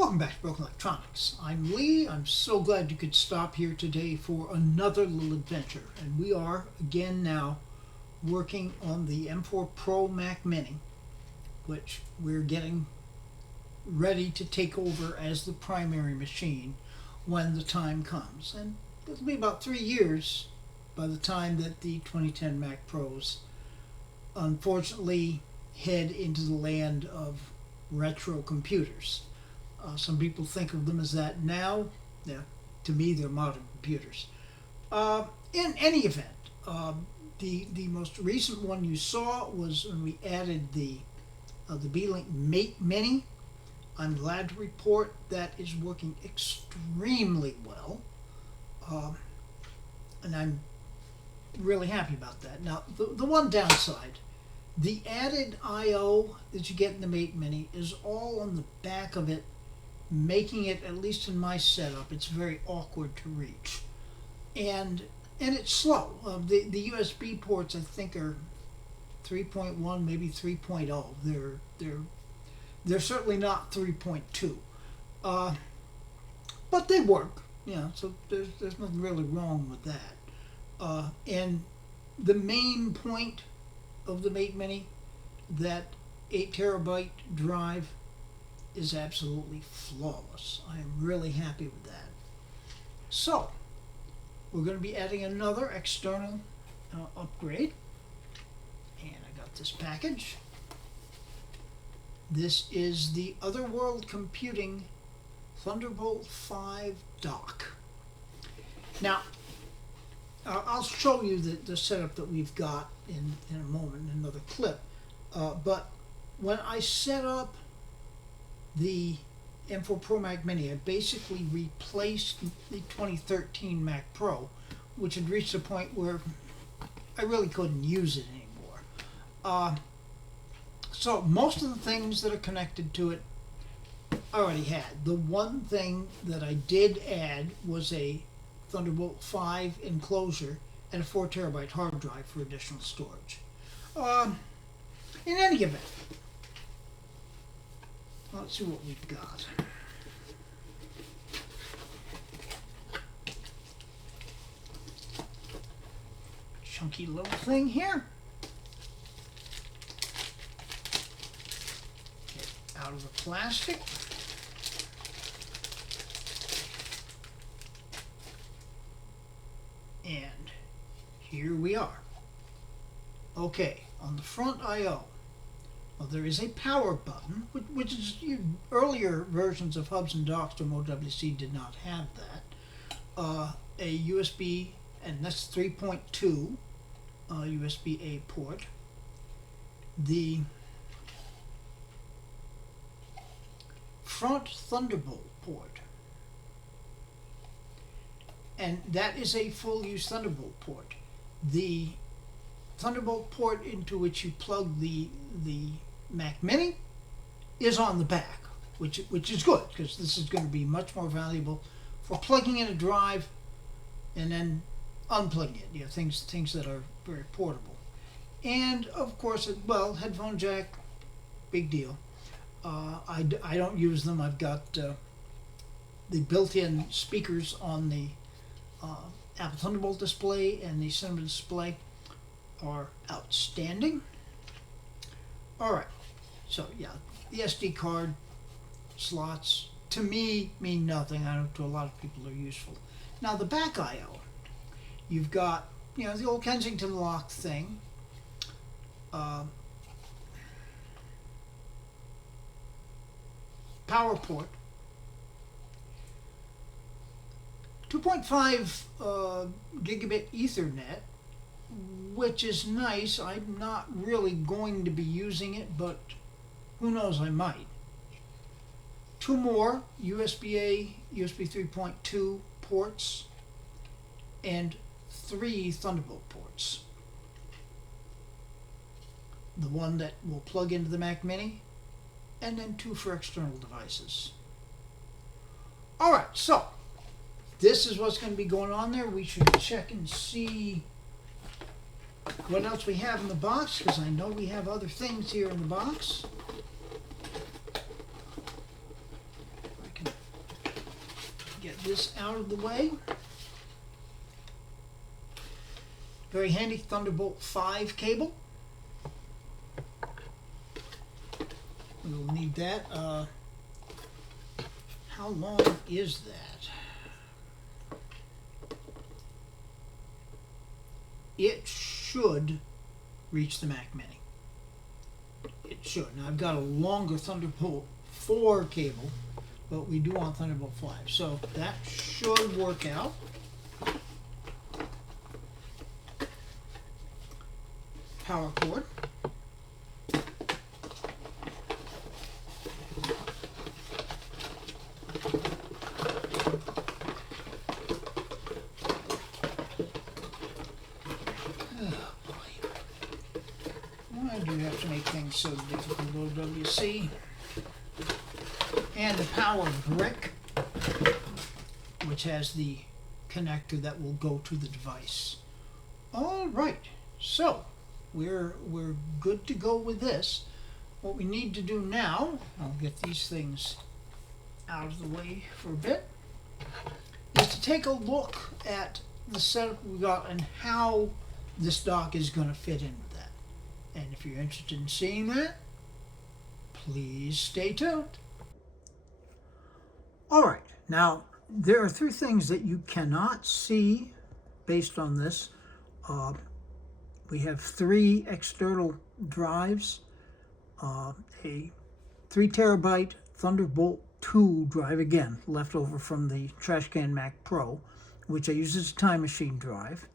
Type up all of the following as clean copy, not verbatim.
Welcome back to Broken Electronics. I'm Lee. I'm so glad you could stop here today for another little adventure. And we are, again now, working on the M4 Pro Mac Mini, which we're getting ready to take over as the primary machine when the time comes. And it'll be about 3 years by the time that the 2010 Mac Pros unfortunately head into the land of retro computers. Some people think of them as that now. Yeah, to me, they're modern computers. In any event, the most recent one you saw was when we added the B-Link Mate Mini. I'm glad to report that is working extremely well, and I'm really happy about that. Now, the one downside, the added I/O that you get in the Mate Mini is all on the back of it, making it, at least in my setup, it's very awkward to reach, and it's slow. The USB ports, I think, are 3.1, maybe 3.0. They're certainly not 3.2, but they work. Yeah, so there's nothing really wrong with that. And the main point of the Mate Mini, that 8 terabyte drive, is absolutely flawless. I am really happy with that. So we're going to be adding another external upgrade, and I got this package. This is the Otherworld Computing Thunderbolt 5 dock. Now, I'll show you the setup that we've got in a moment, in another clip. But when I set up the M4 Pro Mac Mini, I basically replaced the 2013 Mac Pro, which had reached a point where I really couldn't use it anymore. So most of the things that are connected to it I already had. The one thing that I did add was a Thunderbolt 5 enclosure and a 4 terabyte hard drive for additional storage. In any event, let's see what we've got. Chunky little thing here. Get out of the plastic. And here we are. Okay, on the front I/O, well, there is a power button, which is earlier versions of hubs and docks from OWC did not have that. A USB, and that's 3.2 USB-A port. The front Thunderbolt port, and that is a full-use Thunderbolt port. The Thunderbolt port into which you plug the Mac Mini is on the back, which is good, because this is going to be much more valuable for plugging in a drive and then unplugging it. You know, things that are very portable. And of course, well, headphone jack, big deal. I don't use them. I've got the built-in speakers on the Apple Thunderbolt display, and the Cinema display are outstanding. Alright, so yeah, the SD card slots to me mean nothing. I know to a lot of people are useful. Now the back I/O, you've got, you know, the old Kensington lock thing. Power port, 2.5 gigabit Ethernet, which is nice. I'm not really going to be using it, but who knows, I might. 2 more USB-A, USB 3.2 ports, and 3 Thunderbolt ports. The one that will plug into the Mac Mini, and then 2 for external devices. Alright, so this is what's going to be going on there. We should check and see what else we have in the box, because I know we have other things here in the box. I get this out of the way. Very handy Thunderbolt 5 cable. We'll need that. How long is that? It should reach the Mac Mini. It should. Now I've got a longer Thunderbolt 4 cable, but we do want Thunderbolt 5. So that should work out. Power cord. So difficult, OWC. And the power brick, which has the connector that will go to the device. All right, so we're good to go with this. What we need to do now, I'll get these things out of the way for a bit, is to take a look at the setup we got and how this dock is going to fit in with that. And if you're interested in seeing that, please stay tuned. All right, now there are three things that you cannot see based on this. We have three external drives, a 3 terabyte Thunderbolt 2 drive, again, left over from the Trash Can Mac Pro, which I use as a time machine drive.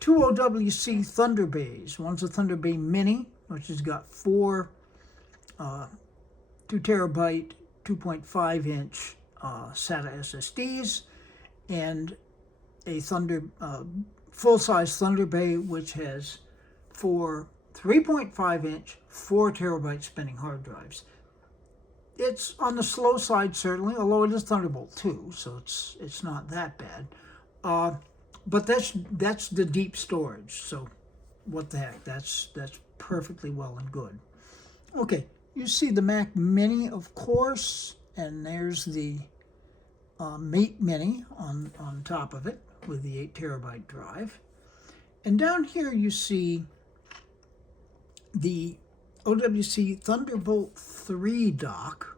2 OWC Thunderbays. One's a Thunderbay Mini, which has got 4 2 terabyte, 2.5 inch SATA SSDs, and a full-size Thunderbay, which has 4 3.5 inch, 4 terabyte spinning hard drives. It's on the slow side, certainly, although it is Thunderbolt 2, so it's not that bad. But that's the deep storage, so what the heck, that's perfectly well and good. Okay, you see the Mac Mini, of course, and there's the Mate Mini on top of it with the 8 terabyte drive. And down here you see the OWC Thunderbolt 3 dock,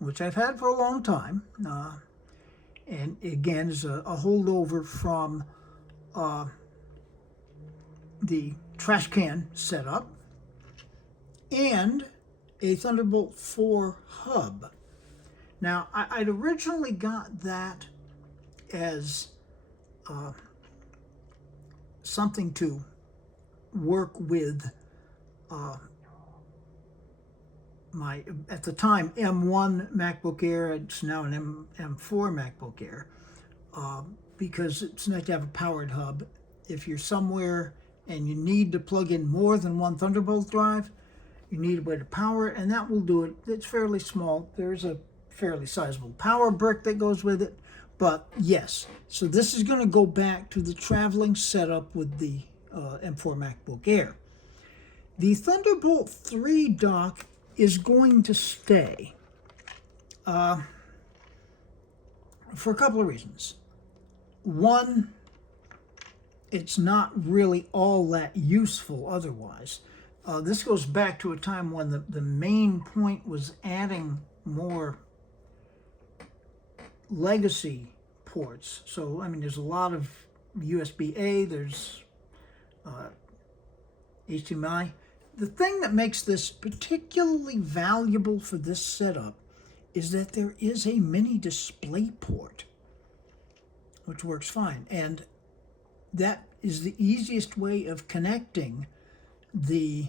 which I've had for a long time, and again is a holdover from the trash can setup, and a Thunderbolt 4 hub. Now, I'd originally got that as something to work with my, at the time, M1 MacBook Air. It's now an M4 MacBook Air, because it's nice to have a powered hub. If you're somewhere and you need to plug in more than one Thunderbolt drive, you need a way to power it, and that will do it. It's fairly small. There's a fairly sizable power brick that goes with it, but yes. So this is going to go back to the traveling setup with the M4 MacBook Air. The Thunderbolt 3 dock is going to stay for a couple of reasons. One, it's not really all that useful otherwise. This goes back to a time when the main point was adding more legacy ports. So, I mean, there's a lot of USB-A, there's HDMI. The thing that makes this particularly valuable for this setup is that there is a mini display port, which works fine. And that is the easiest way of connecting the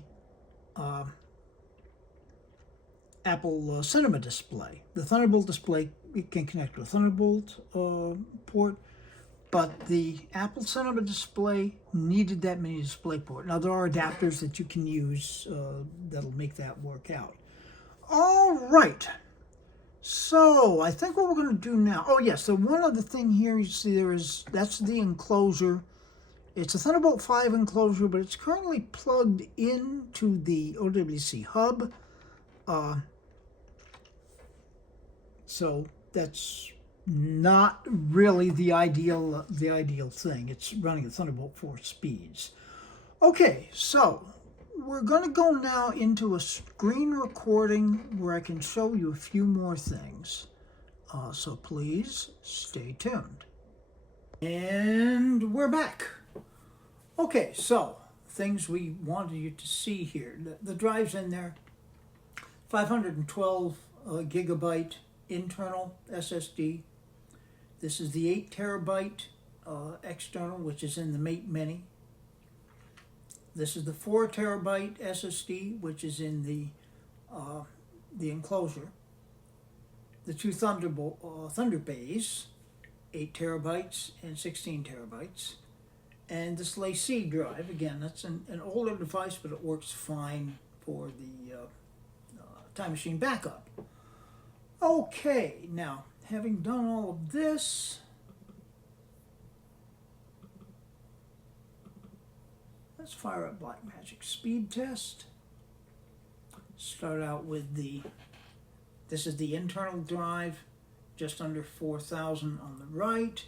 Apple Cinema display. The Thunderbolt display, it can connect to a Thunderbolt port, but the Apple Cinema display needed that mini display port. Now, there are adapters that you can use that'll make that work out. All right. So, I think what we're going to do now... Oh, yes, so one other thing here you see that's the enclosure. It's a Thunderbolt 5 enclosure, but it's currently plugged into the OWC hub. So, that's not really the ideal thing. It's running at Thunderbolt 4 speeds. Okay, so we're going to go now into a screen recording where I can show you a few more things. So please stay tuned. And we're back. Okay, so things we wanted you to see here. The drive's in there. 512 gigabyte internal SSD. This is the 8 terabyte external, which is in the Mate Mini. This is the 4 terabyte SSD, which is in the enclosure. The two Thunderbays, 8 terabytes and 16 terabytes. And this LaCie drive, again, that's an older device, but it works fine for the Time Machine backup. Okay, now, having done all of this, let's fire up Blackmagic speed test. Start out with this is the internal drive, just under 4,000 on the right,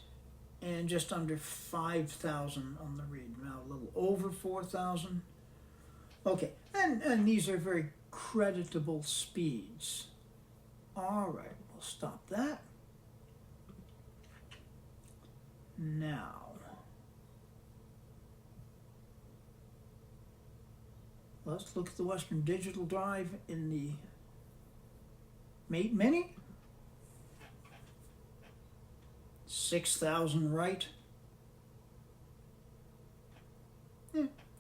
and just under 5,000 on the read. Now a little over 4,000. Okay, and these are very creditable speeds. All right, we'll stop that. Now, let's look at the Western Digital drive in the Mate Mini. 6,000 right.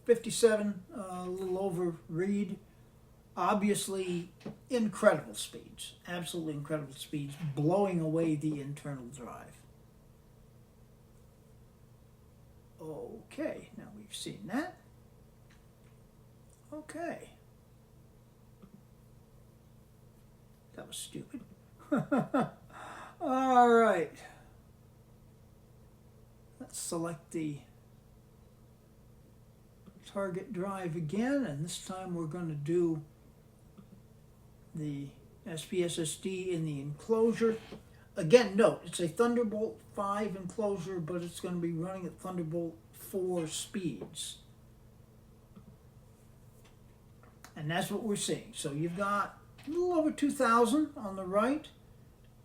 57, a little over read. Obviously, incredible speeds. Absolutely incredible speeds, blowing away the internal drive. Okay, now we've seen that. Okay. That was stupid. All right. Let's select the target drive again, and this time we're going to do the SPSSD in the enclosure. Again, note, it's a Thunderbolt 5 enclosure, but it's going to be running at Thunderbolt 4 speeds. And that's what we're seeing. So you've got a little over 2,000 on the right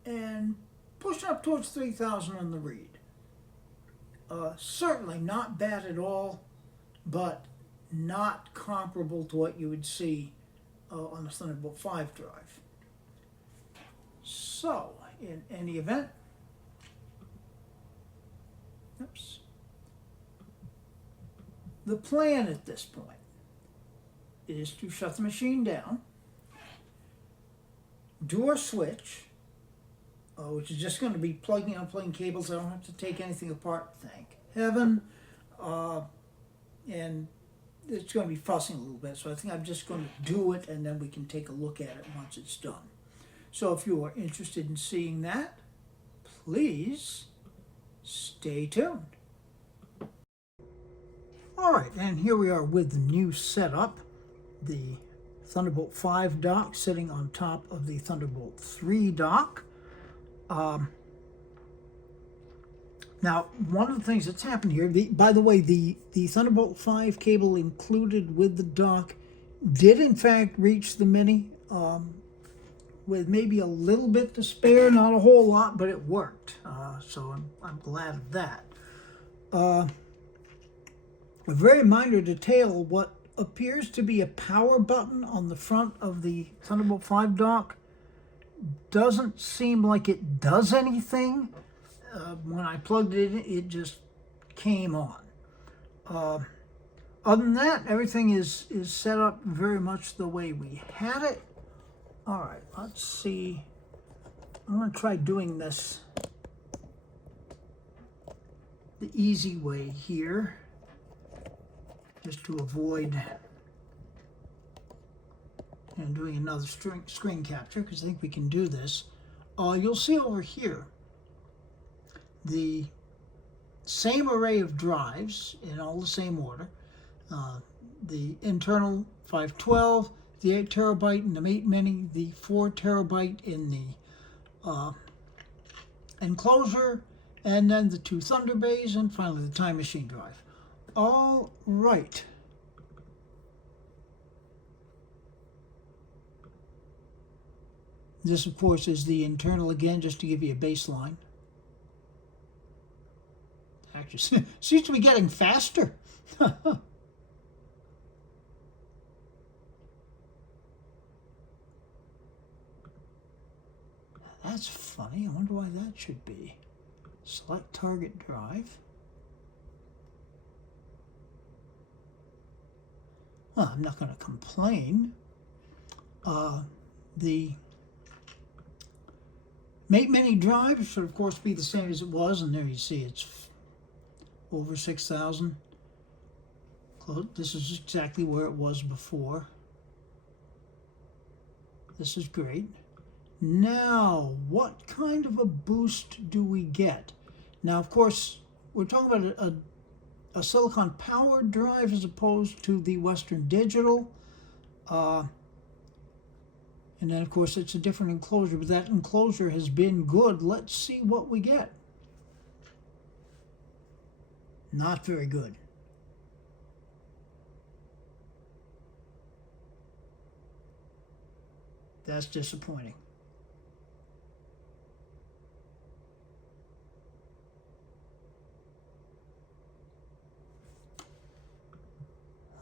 and pushing up towards 3,000 on the read. Certainly not bad at all, but not comparable to what you would see on the Thunderbolt 5 drive. So, in any event, the plan at this point is to shut the machine down, do our switch, which is just going to be plugging and unplugging cables. I don't have to take anything apart, thank heaven. And it's going to be fussing a little bit, so I think I'm just going to do it, and then we can take a look at it once it's done. So if you are interested in seeing that, please stay tuned. All right, and here we are with the new setup. The Thunderbolt 5 dock sitting on top of the Thunderbolt 3 dock. Now, one of the things that's happened here, by the way, the Thunderbolt 5 cable included with the dock did in fact reach the Mini with maybe a little bit to spare, not a whole lot, but it worked. So I'm glad of that. A very minor detail, what appears to be a power button on the front of the Thunderbolt 5 dock doesn't seem like it does anything. When I plugged it in, it just came on. Other than that, everything is set up very much the way we had it. All right, let's see. I'm going to try doing this the easy way here, just to avoid doing another screen capture, because I think we can do this. You'll see over here the same array of drives in all the same order. The internal 512, the 8 terabyte in the Mate Mini, the 4 terabyte in the enclosure, and then the 2 Thunder bays, and finally the time machine drive. All right. This, of course, is the internal again, just to give you a baseline. Actually, seems to be getting faster. That's funny. I wonder why that should be. Select target drive. Well, I'm not going to complain. The Make Many drive should, of course, be the same as it was. And there you see it's over 6,000. This is exactly where it was before. This is great. Now, what kind of a boost do we get? Now, of course, we're talking about a silicon-powered drive as opposed to the Western Digital. And then, of course, it's a different enclosure, but that enclosure has been good. Let's see what we get. Not very good. That's disappointing.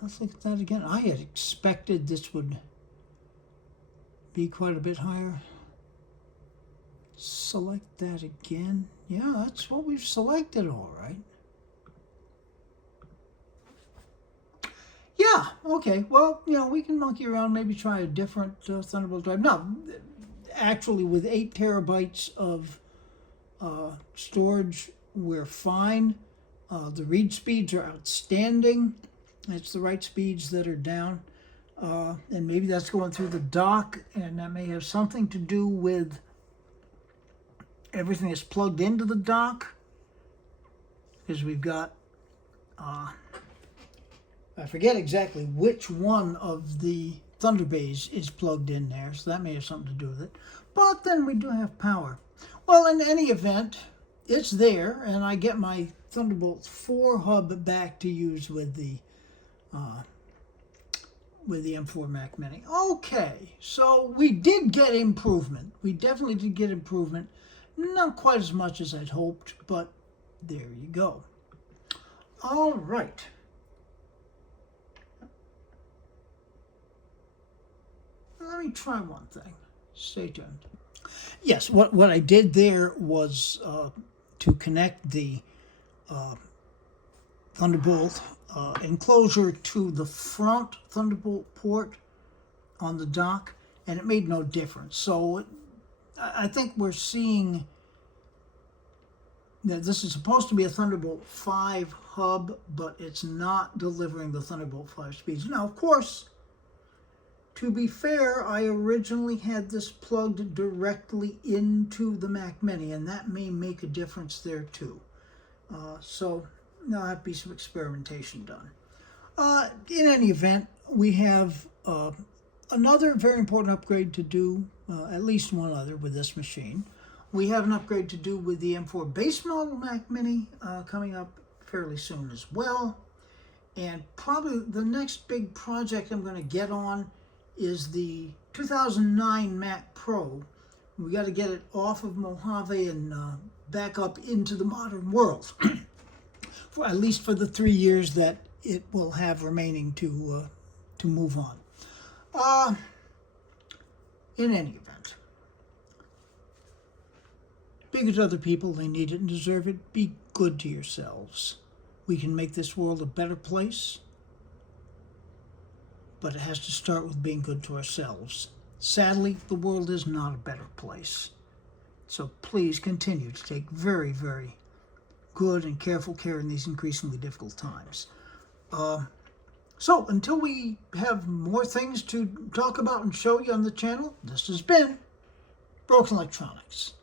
Let's look at that again. I had expected this would be quite a bit higher. Select that again. Yeah, that's what we've selected, all right. Yeah, okay. Well, you know, we can monkey around, maybe try a different Thunderbolt drive. No, actually, with 8 terabytes of storage, we're fine. The read speeds are outstanding. It's the right speeds that are down. And maybe that's going through the dock, and that may have something to do with everything that's plugged into the dock, because we've got, I forget exactly which one of the Thunder bays is plugged in there, so that may have something to do with it. But then we do have power. Well, in any event, it's there, and I get my Thunderbolt 4 hub back to use with the M4 Mac Mini. Okay, so we did get improvement. We definitely did get improvement. Not quite as much as I'd hoped, but there you go. All right. Let me try one thing. Stay tuned. Yes, what I did there was to connect the Thunderbolt enclosure to the front Thunderbolt port on the dock, and it made no difference. So I think we're seeing that this is supposed to be a Thunderbolt 5 hub, but it's not delivering the Thunderbolt 5 speeds. Now, of course, to be fair, I originally had this plugged directly into the Mac Mini, and that may make a difference there too. So there'll have to be some experimentation done. In any event, we have another very important upgrade to do, at least one other with this machine. We have an upgrade to do with the M4 base model Mac Mini coming up fairly soon as well. And probably the next big project I'm going to get on is the 2009 Mac Pro. We got to get it off of Mojave and back up into the modern world, for at least for the 3 years that it will have remaining to move on. In any event, be good to other people. They need it and deserve it. Be good to yourselves. We can make this world a better place, but it has to start with being good to ourselves. Sadly, the world is not a better place. So please continue to take very, very good and careful care in these increasingly difficult times. So until we have more things to talk about and show you on the channel, this has been Broken Electronics.